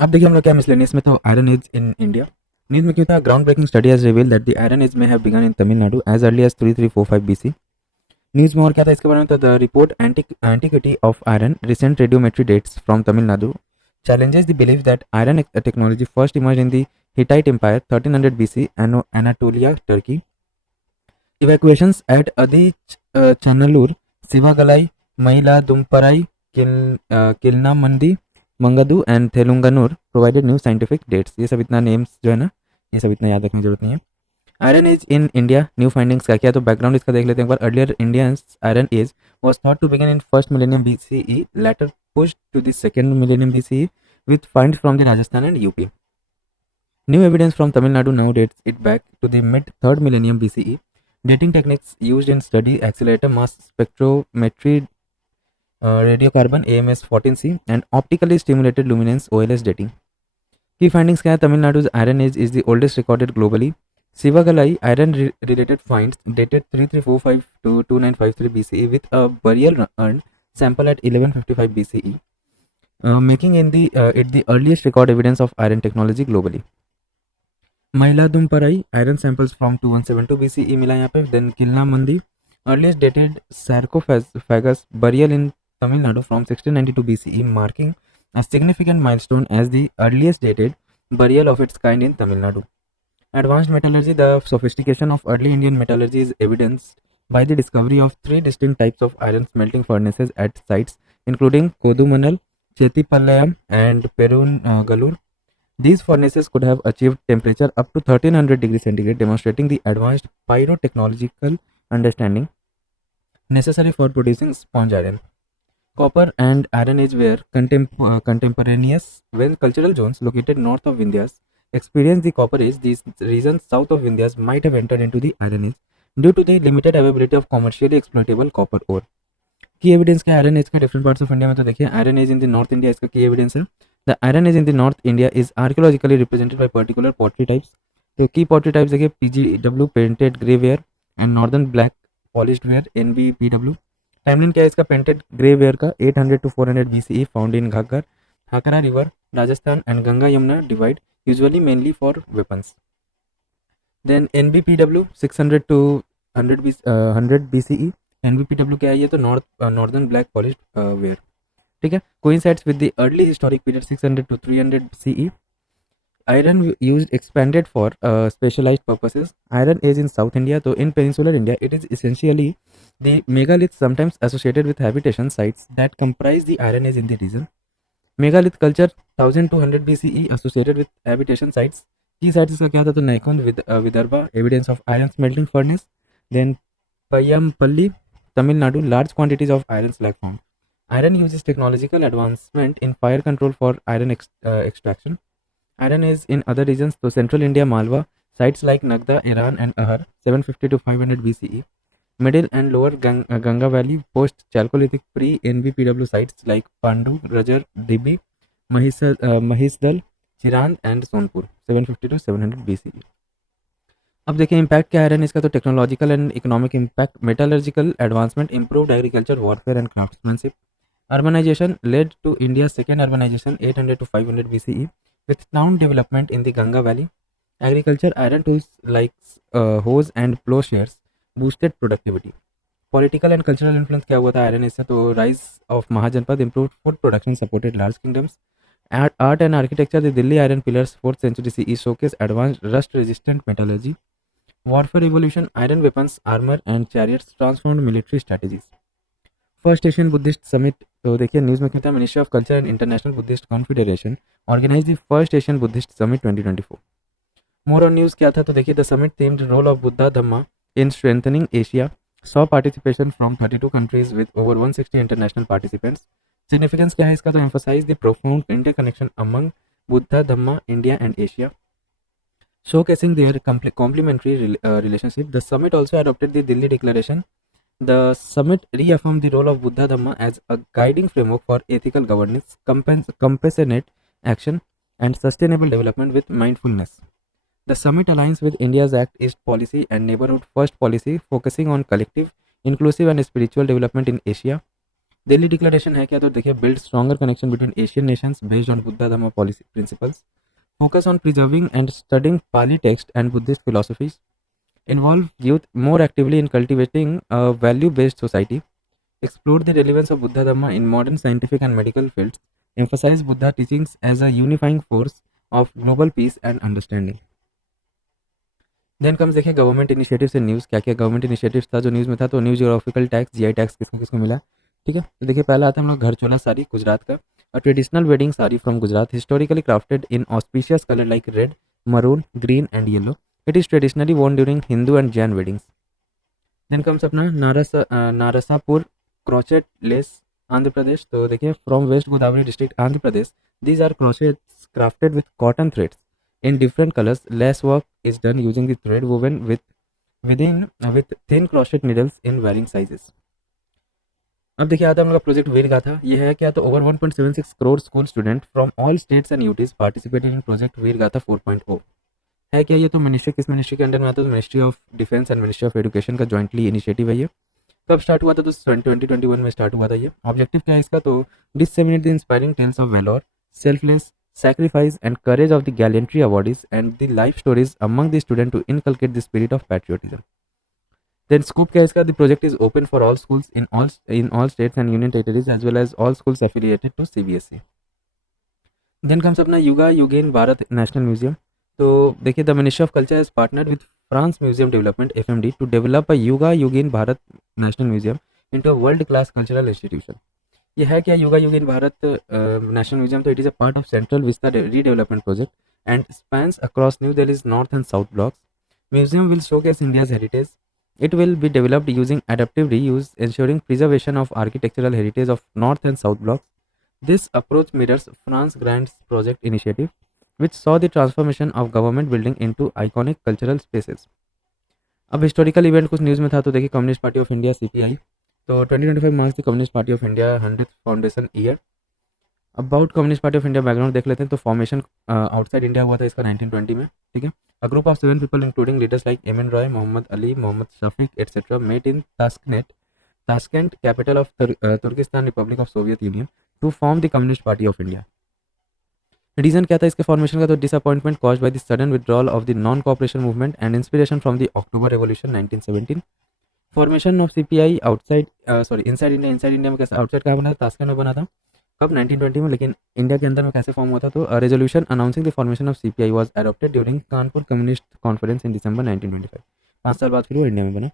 अब देखिए हम लोग क्या मिसलेनियस में था, iron age in India. News में क्यों था, ground breaking study has revealed that the iron age में have begun in Tamil Nadu as early as 3345 BC। News में और क्या था इसके बारे में, तो the report antiquity of iron recent radiometry dates from Tamil Nadu challenges the belief that iron technology first emerged in the Hittite Empire 1300 BC Anatolia, Turkey. Evacuations at Adi Channalur, Sivagalai, Maila Dumparai, Kilnamandi, Mangadu and Telunganur provided new scientific dates. ये सब इतना names जो है ना, ये सब इतना याद रखने की जरूरत नहीं है। Iron age in India, new findings क्या क्या, तो बैकग्राउंड इसका देख लेते हैं एक बार। Earlier Indian iron age was thought to begin in first millennium BCE, later pushed to the second millennium BCE with finds from the Rajasthan and UP. New evidence from Tamil Nadu now dates it back to the mid 3rd millennium BCE. Dating techniques used in study accelerator mass spectrometry, radiocarbon AMS 14C, and optically stimulated luminance OLS dating. Key findings क्या है, तमिलनाडु's iron age is the oldest recorded globally. Sivagalai iron related finds dated 3345 to 2953 BCE with a burial urn sample at 1155 BCE, making it the earliest record evidence of iron technology globally. Mailadumparai iron samples from 2172 BCE मिला यहाँ पे. Then Kilna Mandi, earliest dated sarcophagus burial in Tamil Nadu from 1692 BCE, marking a significant milestone as the earliest dated burial of its kind in Tamil Nadu. Advanced metallurgy, the sophistication of early Indian metallurgy is evidenced by the discovery of 3 distinct types of iron smelting furnaces at sites including Kodumanal, Chetipallayam and Perungalur. These furnaces could have achieved temperature up to 1300 degrees centigrade, demonstrating the advanced pyrotechnological understanding necessary for producing sponge iron. Copper and iron age were contemporaneous when cultural zones located north of Vindhyas experienced the copper age. These regions south of Vindhyas might have entered into the iron age due to the limited availability of commercially exploitable copper ore. की evidence क्या iron age का different parts of India में, तो देखिए iron age in the north India, इसका की evidence है। The iron age in the north India is archaeologically represented by particular pottery types. तो की पॉटरी टाइप्स देखिए, PGW painted grey ware and northern black polished ware NBPW। Timeline क्या है इसका, painted grey where का 800 to 400 BCE found in Ghaggar Hakra river Rajasthan and Ganga Yamuna divide, usually mainly for weapons. Then NBPW 600 to 100 BCE। NBPW क्या है ये, तो northern black polished where, ठीक है। Coincides with the early historic period 600 to 300 CE। Iron used expanded for specialized purposes. Iron age in South India, so in peninsular India, it is essentially the megalith, sometimes associated with habitation sites that comprise the Iron age in the region. Megalith culture 1200 BCE associated with habitation sites. Key sites इसका क्या था, तो Naikon with Vidarbha, evidence of iron smelting furnace. Then Payampalli, Tamil Nadu, large quantities of iron slag found. Iron uses technological advancement in fire control for iron extraction. Iron is in other regions, so central India, Malwa, sites like Nagda, Iran and Ahar, 750 to 500 BCE. Middle and lower Ganga Valley, post Chalcolithic pre-NBPW sites like Pandu, Rajar, Dibi, Mahisdal, Chirand and Sonpur, 750 to 700 BCE. अब देखिए impact क्या है iron इसका, तो technological and economic impact, metallurgical advancement, improved agriculture, warfare and craftsmanship. Urbanization led to India's second urbanization 800 to 500 BCE with town development in the Ganga Valley. Agriculture, iron tools like hoes and plowshares boosted productivity. Political and cultural influence क्या हुआ था iron इससे, तो rise of Mahajanpad, improved food production, supported large kingdoms. Art and architecture, the Delhi iron pillars 4th century CE showcase advanced rust resistant metallurgy. Warfare evolution, iron weapons, armor and chariots transformed military strategies. First Asian Buddhist summit, तो देखिए news में क्या था, ministry of culture and international Buddhist confederation organise the first Asian Buddhist summit 2024। More on news क्या था, तो देखिए the summit themed role of Buddha Dhamma in strengthening Asia, saw participation from 32 countries with over 160 international participants. Significance क्या है इसका, तो emphasise the profound interconnection among Buddha Dhamma India and Asia, showcasing their complementary relationship. The summit also adopted the Delhi Declaration. The summit reaffirmed the role of Buddha Dhamma as a guiding framework for ethical governance, compassionate action, and sustainable development with mindfulness. The summit aligns with India's Act East policy and Neighborhood First policy, focusing on collective, inclusive, and spiritual development in Asia. Delhi declaration है क्या, तो देखिए build stronger connection between Asian Nations based on Buddha Dhamma policy principles, focus on preserving and studying Pali text and Buddhist philosophies, involve youth more actively in cultivating a value-based society, explore the relevance of Buddha Dhamma in modern scientific and medical fields, emphasize Buddha teachings as a unifying force of global peace and understanding. Then comes देखिए government initiative से news, क्या क्या government initiative था जो news में था, तो new geographical tax GI tax किसको किसको मिला, ठीक है। तो देखिए पहला आता है हम लोग घर चोला साड़ी गुजरात का, a traditional wedding sari from Gujarat historically crafted in auspicious colour like red, maroon, green and yellow, it is traditionally worn during Hindu and Jain weddings. Then comes अपना नारसापुर क्रोचेट लेस आंध्र प्रदेश, तो देखिए from West Godavari district Andhra Pradesh, these are crochets crafted with cotton threads in different colors. Lace work is done using the thread woven with thin crochet needles in varying sizes. अब देखिए आता है हम लोग project Veer गाथा, ये है क्या, तो over 1.76 crore school student from all states and UTs participated in project Veer Gatha 4.0 है क्या, ये तो मिनिस्ट्री किस मिनिस्ट्री के अंडर में आता है, तो ministry of defence and ministry of education का जॉइंटली इनिशिएटिव है ये। कब स्टार्ट हुआ था, तो 2021 में स्टार्ट हुआ था ये। ऑब्जेक्टिव क्या है इसका, तो disseminate the inspiring tales of valour, selfless sacrifice and courage of the gallantry awardees and the life stories among the students to inculcate the spirit of patriotism. Then scope क्या है इसका, the project is open for all schools in all states and union territories as well as all schools affiliated to CBSE. Then comes अपना Yuga Yugeen Bharat national museum, तो देखिए the ministry of culture has partnered with France museum development FMD to develop a Yuga Yugeen Bharat national museum into a world class cultural institution. ये है क्या, Yuga Yugeen Bharat national museum, तो it is a part of central vista redevelopment project and spans across new Delhi's north and south blocks. Museum will showcase India's heritage, it will be developed using adaptive reuse ensuring preservation of architectural heritage of north and south blocks. This approach mirrors France Grand's project initiative, which saw the transformation of government building into iconic cultural spaces. अब historical event कुछ news में था, तो देखिए communist party of India CPI, तो 2025 marks the communist party of India 100th foundation year. About communist party of India background देख लेते हैं, तो फॉर्मेशन आउटसाइड इंडिया हुआ था इसका 1920 में, ठीक है। A group of 7 people including leaders like M N. Roy, Mohammad Ali, Mohammad Shafiq etcetera met in Tashkent capital of Turkistan republic of Soviet Union to form the communist party of India. Reason क्या था इसके फॉर्मेशन का, तो disappointment caused by the sudden withdrawal of the non cooperation movement and inspiration from the October revolution 1917। Formation of CPI outside inside India में कैसे, outside कहाँ बना था, ताशकेंट में बना था, कब 1920 में, लेकिन इंडिया के अंदर में कैसे फॉर्म हुआ था, तो resolution announcing the formation of CPI was adopted during Kanpur communist conference in December 1925। 5 साल बाद फिर वो इंडिया में बना।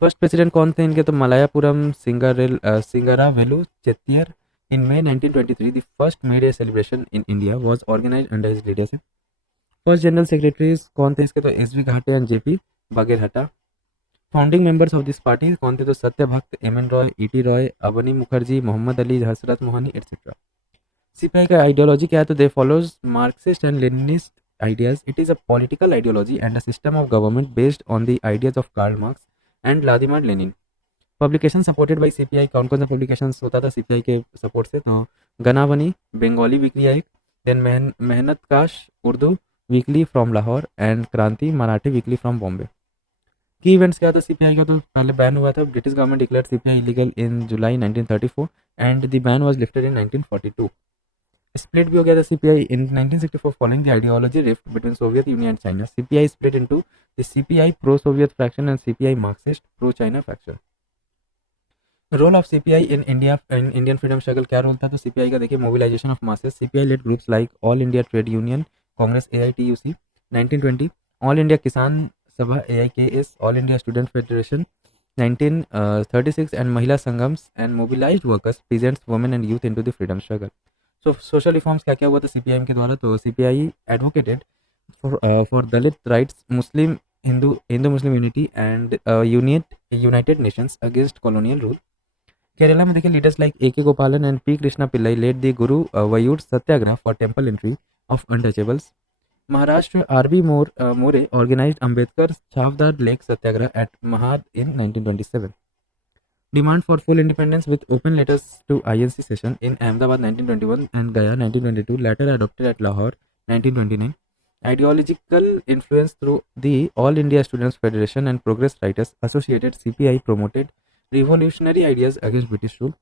फर्स्ट प्रेसिडेंट कौन थे इनके, तो Malayapuram Singaravelu Chettiar. In May 1923 the first May Day celebration in India was organised under his leadership. First general secretaries कौन थे इसके, तो SV Ghate and JP Bagerhatta. Founding members of this party कौन थे, तो Satyabhakt, MN. Roy, E.T. Roy, Abani Mukherjee, Mohammad Ali, Hasrat Mohani et cetera. CPI का आइडियोलॉजी क्या है, तो they follows Marxist and Leninist ideas, it is a political ideology and a system of government based on the ideas of Karl Marx and Vladimir Lenin. Publication supported by CPI, कौन कौन सा publication होता था CPI के support से, तो गनावनी Bengali weekly एक, then मेहनत काश Urdu weekly from Lahore and क्रांति मराठी वीकली फ्रॉम बॉम्बे। की इवेंट्स क्या था CPI का, तो पहले बैन हुआ था, British government declared CPI illegal in July 1934 and the ban was lifted in 1942। Split भी हो गया था CPI in 1964 following the ideology rift between Soviet Union and China. CPI split into the CPI pro Soviet faction and CPI Marxist pro China faction. Role of CPI in Indian freedom struggle, क्या role था, तो CPI का देखिए mobilisation of masses. CPI led groups like all India trade union Congress AITUC 1920, all India Kisan Sabha AIKS, all India student federation 1936 and Mahila संगम्स and mobilised workers, peasants, women and youth into the freedom struggle. So social reforms क्या क्या हुआ था CPI के द्वारा, तो CPI advocated for Dalit rights, Muslim Hindu Muslim unity and united nations against colonial rule. Kerala में देखिए leaders like AK Gopalan and P Krishna Pillai lead the Guruvayur Satyagraha for temple entry of untouchables. Maharashtra RB More organized Ambedkar Chavdar Lake Satyagraha at Mahad in 1927. Demand for full independence with open letters to INC session in Ahmedabad 1921 and Gaya 1922, latter adopted at Lahore 1929. Ideological influence through the All India Students Federation and Progress Writers Associated, CPI promoted revolutionary ideas against British rule.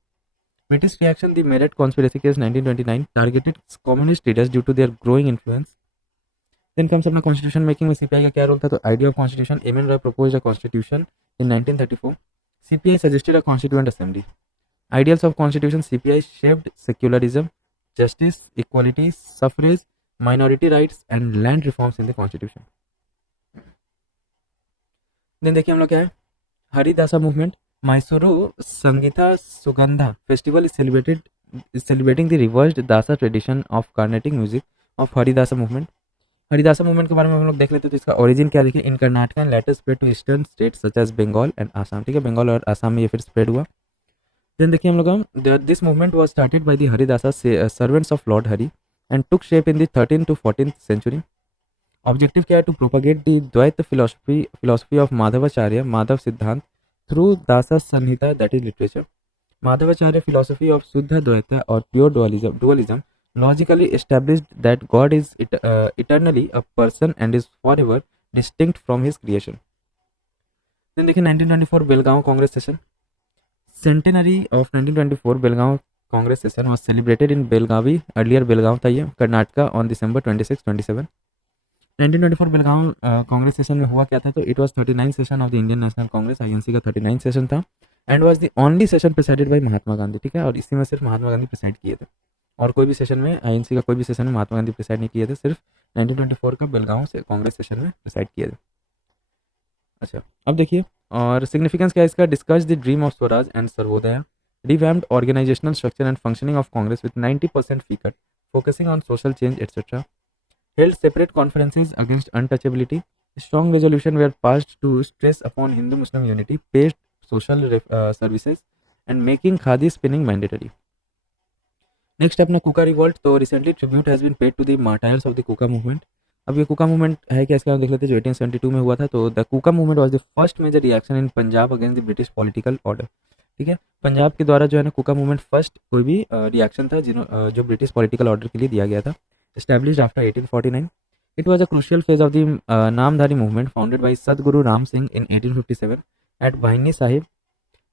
British reaction, the Meerut conspiracy case 1929 targeted communist leaders due to their growing influence. Then comes अपना constitution making में CPI का क्या role था, तो idea of constitution, M N Roy proposed a constitution in 1934, CPI suggested a constituent assembly. Ideals of constitution, CPI shaped secularism, justice, equality, suffrage, minority rights and land reforms in the constitution. Then देखिए हम लोग क्या है, Haridasa movement. Mysuru Sangeeta Sugandha festival is celebrating the reversed दासा tradition of carnatic music of Haridasa movement. Haridasa movement के बारे में हम लोग देख लेते हैं. तो इसका ओरिजिन क्या देखिए, in Karnataka and later spread to eastern states such as Bengal and Assam. ठीक है, बंगाल और आसाम में ये फिर स्प्रेड हुआ. देन देखिए हम लोग, this movement was started by the Haridasa servants of Lord Hari and took shape in the 13th to 14th century. Objective क्या है, to propagate the Dvaita philosophy of Madhvacharya Madhva Siddhanta through Dasa Samhita, that is literature. Madhvacharya philosophy of Shuddha Dvaita और pure dualism logically established that God is eternally a person and is forever distinct from his creation. Then देखिए 1924 Belgaum Congress session. Centenary of 1924 Belgaum Congress session was celebrated in Belgavi, earlier Belgaum था ये, Karnataka, on December 26, 27. 1924 Belgaum Congress session में हुआ क्या था, तो it was 39 session of the Indian National Congress, INC का 39 सेशन था and was the only session presided by Mahatma Gandhi. ठीक है, और इसी में सिर्फ महात्मा गांधी प्रेसाइड किए थे, और कोई भी सेशन में आईएनसी का कोई भी सेशन में महात्मा गांधी प्रेसाइड नहीं किए थे, सिर्फ 1924 का बेलगांव से कांग्रेस सेशन में प्रेसाइड किए थे. अच्छा, अब देखिए और सिग्निफिकेंस क्या है इसका, discuss the dream of Swaraj and Sarvodaya, revamped organisational structure and functioning of Congress with 90% fee cut, focusing on social change etcetera, held separate conferences against untouchability, strong resolution were passed to stress upon Hindu-Muslim unity, paid social services and making khadi spinning mandatory. Next अपना Kuka revolt. तो recently tribute has been paid to the martyrs of the Kuka movement. अब ये कुका movement है क्या, इसका हम देख लेते हैं, जो 1872 में हुआ था. तो the Kuka movement was the first major reaction in Punjab against the British political order. ठीक है, पंजाब के द्वारा जो है ना कुका मूवमेंट फर्स्ट कोई भी रिएक्शन था जो ब्रिटिश पॉलिटिकल ऑर्डर के लिए दिया गया था. Established after 1849, it was a crucial phase of the Namdhari movement founded by Sadguru Ram Singh in 1857 at Bhaini Sahib.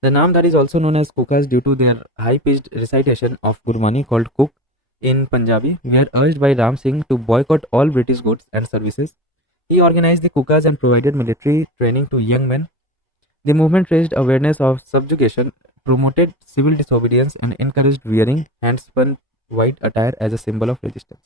The Namdharis, also known as Kukas due to their high-pitched recitation of Gurmani called Kuk in Punjabi, were urged by Ram Singh to boycott all British goods and services. He organized the Kukas and provided military training to young men. The movement raised awareness of subjugation, promoted civil disobedience, and encouraged wearing handspun white attire as a symbol of resistance.